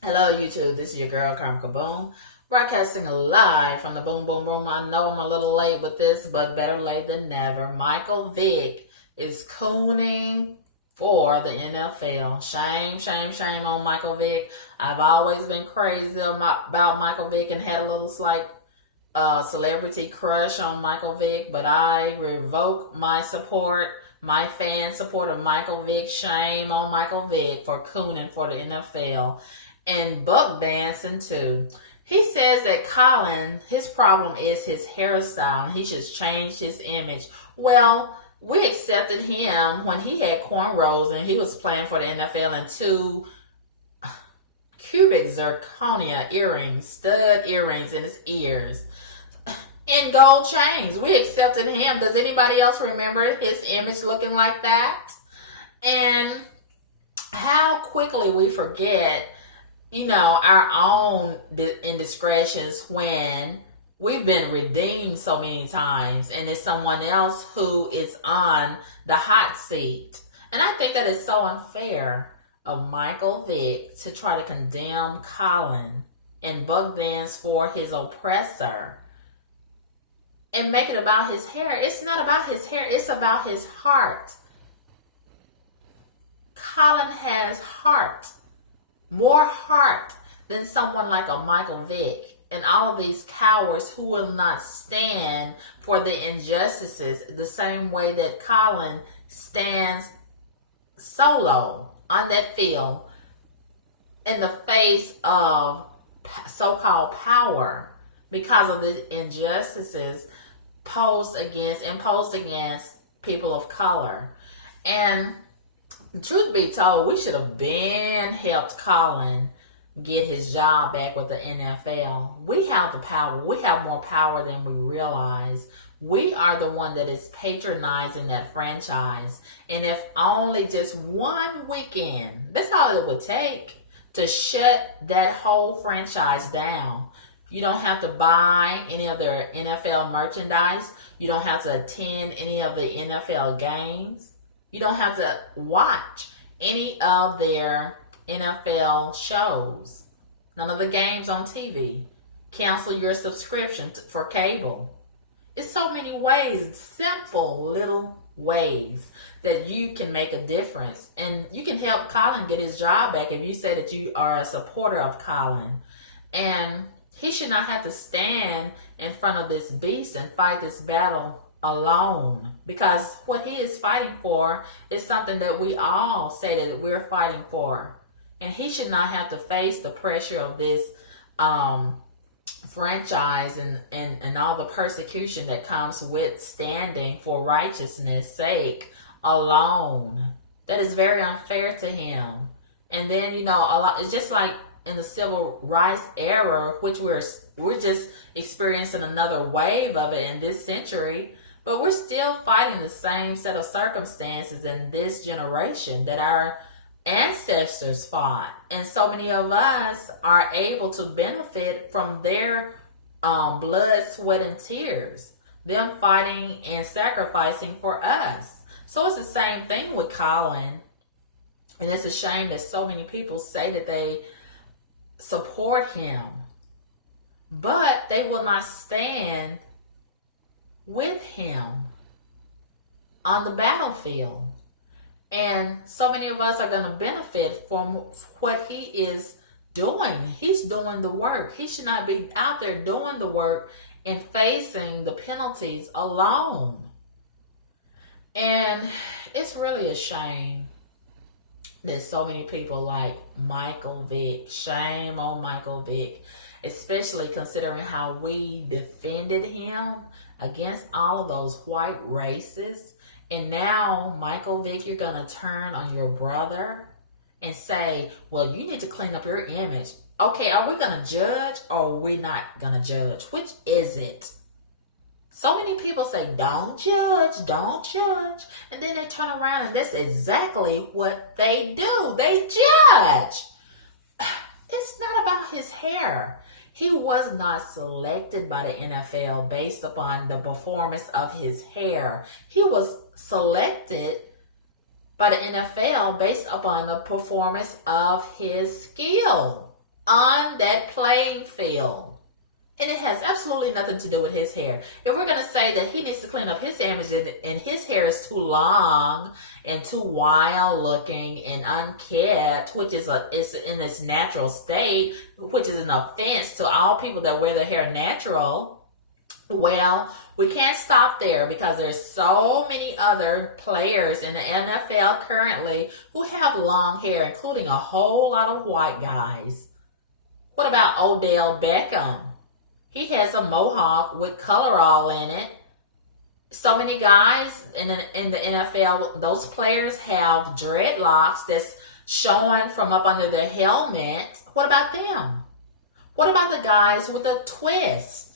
Hello, YouTube. This is your girl, Carmen Kaboom, broadcasting live from the Boom Boom Room. I know I'm a little late with this, but better late than never. Michael Vick is cooning for the NFL. Shame, shame, shame on Michael Vick. I've always been crazy about Michael Vick and had a little slight celebrity crush on Michael Vick, but I revoke my support, my fan support of Michael Vick. Shame on Michael Vick for cooning for the NFL and buck dancing too. He says that Colin, his problem is his hairstyle, and he should change his image. Well, we accepted him when he had cornrows and he was playing for the NFL and two cubic zirconia earrings, stud earrings in his ears, and gold chains. We accepted him. Does anybody else remember his image looking like that? And how quickly we forget, our own indiscretions when we've been redeemed so many times and it's someone else who is on the hot seat. And I think that it's so unfair of Michael Vick to try to condemn Colin and buck dance for his oppressor and make it about his hair. It's not about his hair, it's about his heart. Colin has heart, more heart than someone like a Michael Vick and all of these cowards who will not stand for the injustices the same way that Colin stands solo on that field in the face of so-called power because of the injustices imposed against people of color. And truth be told, we should have been helped Colin get his job back with the NFL. We have the power. We have more power than we realize. We are the one that is patronizing that franchise. And if only just one weekend, that's all it would take to shut that whole franchise down. You don't have to buy any of their NFL merchandise. You don't have to attend any of the NFL games. You don't have to watch any of their NFL shows. None of the games on TV. Cancel your subscription for cable. It's so many ways, simple little ways that you can make a difference. And you can help Colin get his job back if you say that you are a supporter of Colin. And he should not have to stand in front of this beast and fight this battle alone, because what he is fighting for is something that we all say that we're fighting for, and he should not have to face the pressure of this franchise and all the persecution that comes with standing for righteousness' sake alone. That is very unfair to him. And then a lot, it's just like in the civil rights era, which we're just experiencing another wave of it in this century. But we're still fighting the same set of circumstances in this generation that our ancestors fought. And so many of us are able to benefit from their blood, sweat, and tears. Them fighting and sacrificing for us. So it's the same thing with Colin. And it's a shame that so many people say that they support him, but they will not stand with him on the battlefield. And so many of us are going to benefit from what he is doing. He's doing the work. He should not be out there doing the work and facing the penalties alone. And it's really a shame that so many people like Michael Vick, shame on Michael Vick, especially considering how we defended him against all of those white racists. And now, Michael Vick, you're going to turn on your brother and say, well, you need to clean up your image. Okay, are we going to judge or are we not going to judge? Which is it? So many people say, don't judge, don't judge. And then they turn around and that's exactly what they do. They judge. It's not about his hair. He was not selected by the NFL based upon the performance of his hair. He was selected by the NFL based upon the performance of his skill. that playing field. And it has absolutely nothing to do with his hair. If we're going to say that he needs to clean up his image and his hair is too long and too wild looking and unkept, which is it's in its natural state, which is an offense to all people that wear their hair natural, well, we can't stop there because there's so many other players in the NFL currently who have long hair, including a whole lot of white guys. What about Odell Beckham? He has a mohawk with color all in it. So many guys in the NFL, those players have dreadlocks that's showing from up under their helmet. What about them? What about the guys with a twist?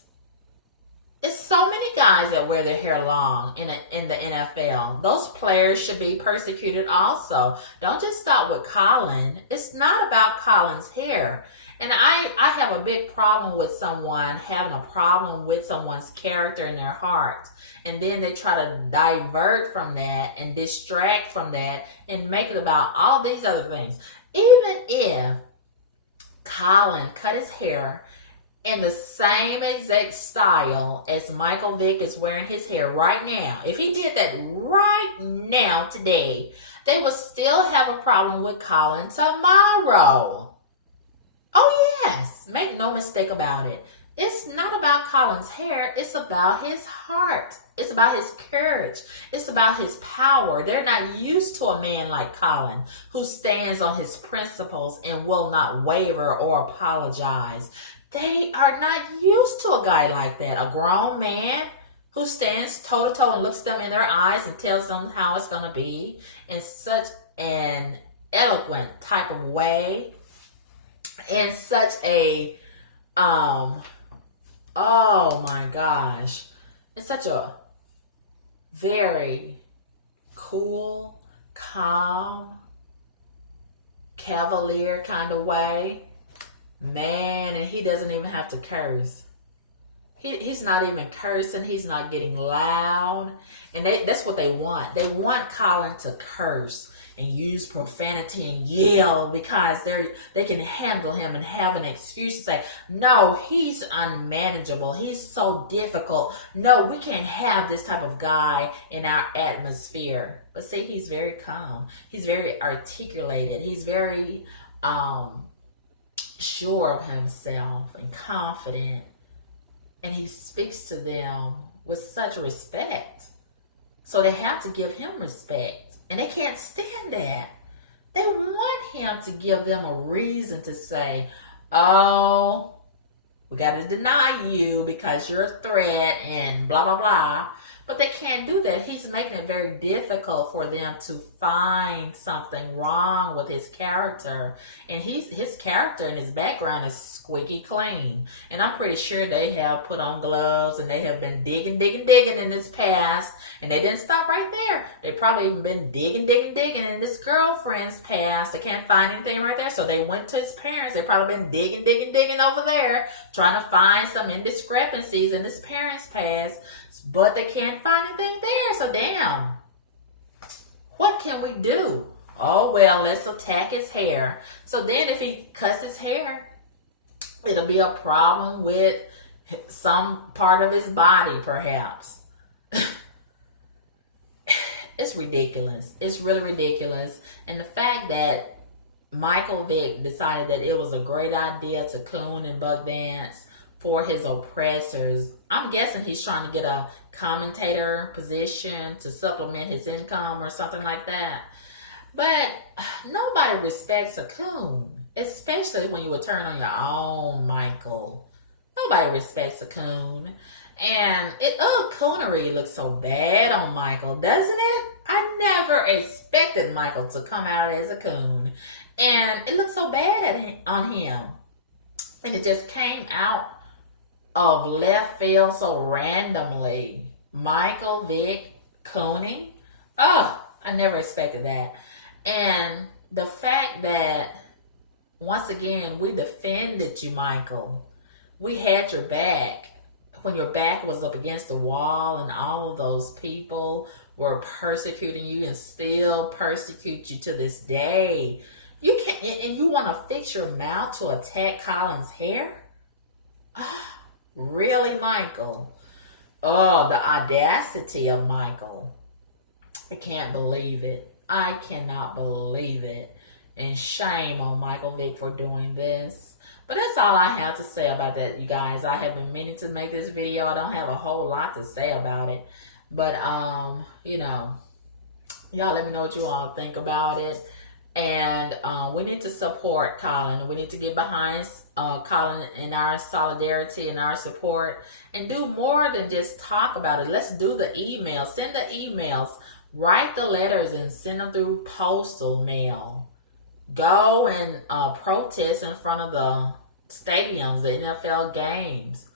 There's so many guys that wear their hair long in the NFL. Those players should be persecuted also. Don't just stop with Colin. It's not about Colin's hair. And I have a big problem with someone having a problem with someone's character in their heart. And then they try to divert from that and distract from that and make it about all these other things. Even if Colin cut his hair in the same exact style as Michael Vick is wearing his hair right now, if he did that right now today, they would still have a problem with Colin tomorrow. Oh yes, make no mistake about it. It's not about Colin's hair, it's about his heart. It's about his courage. It's about his power. They're not used to a man like Colin who stands on his principles and will not waver or apologize. They are not used to a guy like that, a grown man who stands toe-to-toe and looks them in their eyes and tells them how it's going to be in such an eloquent type of way. In such a, oh my gosh, in such a very cool, calm, cavalier kind of way. Man, and he doesn't even have to curse. He's not even cursing. He's not getting loud. And that's what they want. They want Colin to curse and use profanity and yell because they can handle him and have an excuse to say, no, he's unmanageable. He's so difficult. No, we can't have this type of guy in our atmosphere. But see, he's very calm. He's very articulated. He's very sure of himself and confident. And he speaks to them with such respect. So they have to give him respect. And they can't stand that. They want him to give them a reason to say, oh, we got to deny you because you're a threat and blah, blah, blah. But they can't do that. He's making it very difficult for them to find something wrong with his character. And his character and his background is squeaky clean. And I'm pretty sure they have put on gloves and they have been digging in his past. And they didn't stop right there. They've probably even been digging in this girlfriend's past. They can't find anything right there. So they went to his parents. They've probably been digging over there, trying to find some indiscrepancies in his parents' past. But they can't find anything there. So damn, what can we do? Oh, well, let's attack his hair. So then if he cuts his hair, it'll be a problem with some part of his body, perhaps. It's ridiculous. It's really ridiculous. And the fact that Michael Vick decided that it was a great idea to coon and buck dance for his oppressors. I'm guessing he's trying to get a commentator position to supplement his income or something like that. But nobody respects a coon, especially when you would turn on your own Michael. Nobody respects a coon. And coonery looks so bad on Michael, doesn't it? I never expected Michael to come out as a coon. And it looks so bad on him. And it just came out of left field so randomly. Michael Vick Cooning. Oh, I never expected that. And the fact that, once again, we defended you, Michael. We had your back when your back was up against the wall and all of those people were persecuting you and still persecute you to this day. You can't, and you want to fix your mouth to attack Colin's hair? Really, Michael? Oh, the audacity of Michael. I can't believe it. I cannot believe it. And shame on Michael Vick for doing this. But that's all I have to say about that, you guys. I have been meaning to make this video. I don't have a whole lot to say about it. But, you know, y'all let me know what you all think about it. And we need to support Colin. We need to get behind Colin in our solidarity and our support. And do more than just talk about it. Let's do the emails. Send the emails. Write the letters and send them through postal mail. Go and protest in front of the stadiums, the NFL games.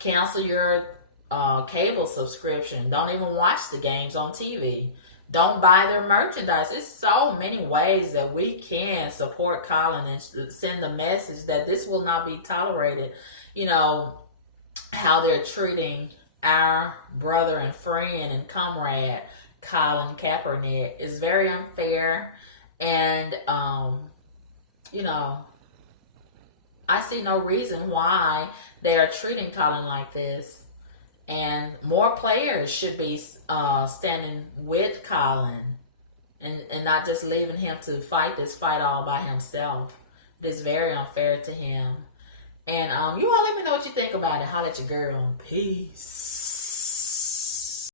Cancel your cable subscription. Don't even watch the games on TV. Don't buy their merchandise. It's so many ways that we can support Colin and send the message that this will not be tolerated. You know, how they're treating our brother and friend and comrade, Colin Kapernic, is very unfair. And, you know, I see no reason why they are treating Colin like this. And more players should be standing with Colin and not just leaving him to fight this fight all by himself. It is very unfair to him. And you all let me know what you think about it. Holla at your girl. Peace.